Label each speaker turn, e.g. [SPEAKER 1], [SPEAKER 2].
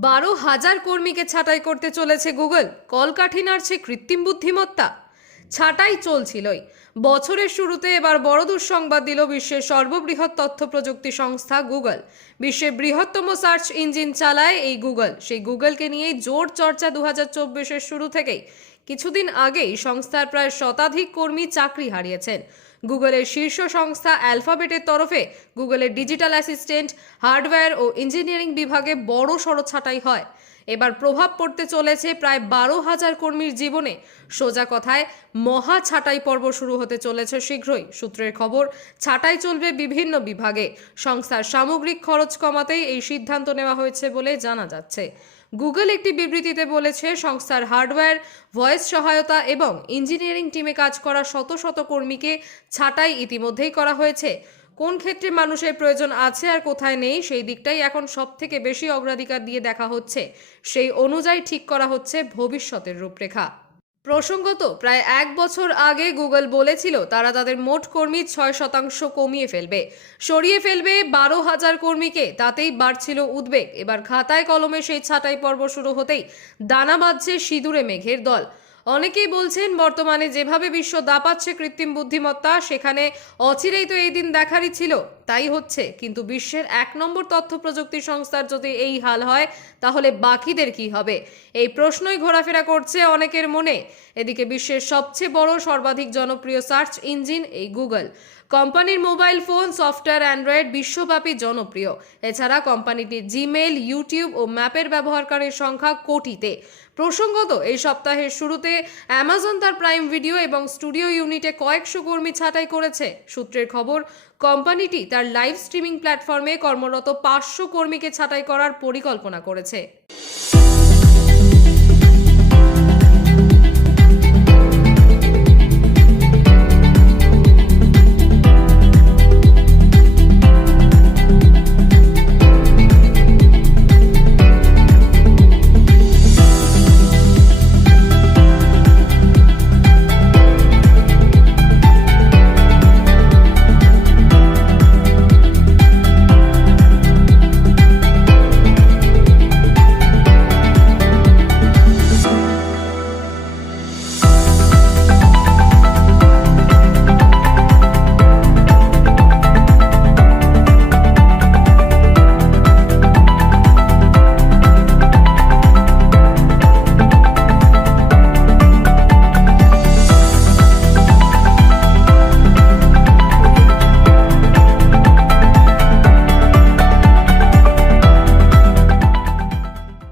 [SPEAKER 1] বারো হাজার কর্মীকে ছাঁটাই করতে চলেছে গুগল। কলকাঠি নাড়ছে কৃত্রিম বুদ্ধিমত্তা। ছাঁটাই চলছিলই। বছরের শুরুতে এবার বড় দুঃসংবাদ দিল বিশ্বের সর্ববৃহৎ তথ্য প্রযুক্তি সংস্থা গুগল। বিশ্বের বৃহত্তম সার্চ ইঞ্জিন চালায় এই গুগল। সেই গুগলকে নিয়েই জোর চর্চা দু হাজার শুরু থেকেই কিছুদিন আগেই সংস্থার প্রায় শতাধিক কর্মী চাকরি হারিয়েছেন। গুগলের শীর্ষ সংস্থা অ্যালফাবেটের তরফে গুগলের ডিজিটাল অ্যাসিস্ট্যান্ট, হার্ডওয়্যার ও ইঞ্জিনিয়ারিং বিভাগে বড় সড়ো ছাঁটাই হয়। এবার প্রভাব পড়তে চলেছে প্রায় বারো হাজার কর্মীর জীবনে। সোজা কথায়, মহা ছাঁটাই পর্ব শুরু হতে চলেছে শীঘ্রই। সূত্রের খবর, ছাঁটাই চলবে বিভিন্ন বিভাগে। সংস্থার সামগ্রিক খরচ কমাতেই এই সিদ্ধান্ত নেওয়া হয়েছে বলে জানা যাচ্ছে। গুগল একটি বিবৃতিতে বলেছে, সংস্থার হার্ডওয়্যার, ভয়েস সহায়তা এবং ইঞ্জিনিয়ারিং টিমে কাজ করা শত শত কর্মীকে ছাঁটাই ইতিমধ্যেই করা হয়েছে। কোন ক্ষেত্রে মানুষের প্রয়োজন আছে আর কোথায় নেই, সেই দিকটাই এখন সব থেকে বেশি অগ্রাধিকার দিয়ে দেখা হচ্ছে। সেই অনুযায়ী ঠিক করা হচ্ছে ভবিষ্যতের রূপরেখা। প্রসঙ্গত, প্রায় এক বছর আগে গুগল বলেছিল, তারা তাদের মোট কর্মী ছয় শতাংশ কমিয়ে ফেলবে। সরিয়ে ফেলবে বারো হাজার কর্মীকে, তাতেই বাড়ছিল উদ্বেগ। এবার খাতায় কলমে সেই ছাঁটাই পর্ব শুরু হতেই দানা বাঁধছে সিঁদুরে মেঘের দল। অনেকেই বলছেন, বর্তমানে যেভাবে বিশ্ব দাপাচ্ছে কৃত্রিম বুদ্ধিমত্তা, সেখানে অচিরেই তো এই দিন দেখারই ছিল। তাই হচ্ছে, কিন্তু বিশ্বের এক নম্বর তথ্য প্রযুক্তি সংস্থার যদি এই হাল হয়, তাহলে বাকিদের কি হবে? এই প্রশ্নই ঘোরাফেরা করছে অনেকের মনে। এদিকে বিশ্বের সবচেয়ে বড় সর্বাধিক জনপ্রিয় সার্চ ইঞ্জিন এই গুগল। কোম্পানির মোবাইল ফোন, সফটওয়্যার অ্যান্ড্রয়েড বিশ্বব্যাপী জনপ্রিয়। এছাড়া কোম্পানিটি জিমেল ইউটিউব ও ম্যাপের ব্যবহারকারীর সংখ্যা কোটিতে। প্রসঙ্গত, এই সপ্তাহের শুরুতে অ্যামাজন তার প্রাইম ভিডিও এবং স্টুডিও ইউনিটে কয়েকশো কর্মী ছাঁটাই করেছে। সূত্রের খবর, কোম্পানিটি তার লাইভ স্ট্রিমিং প্ল্যাটফর্মে কর্মরত পাঁচশো কর্মীকে ছাঁটাই করার পরিকল্পনা করেছে।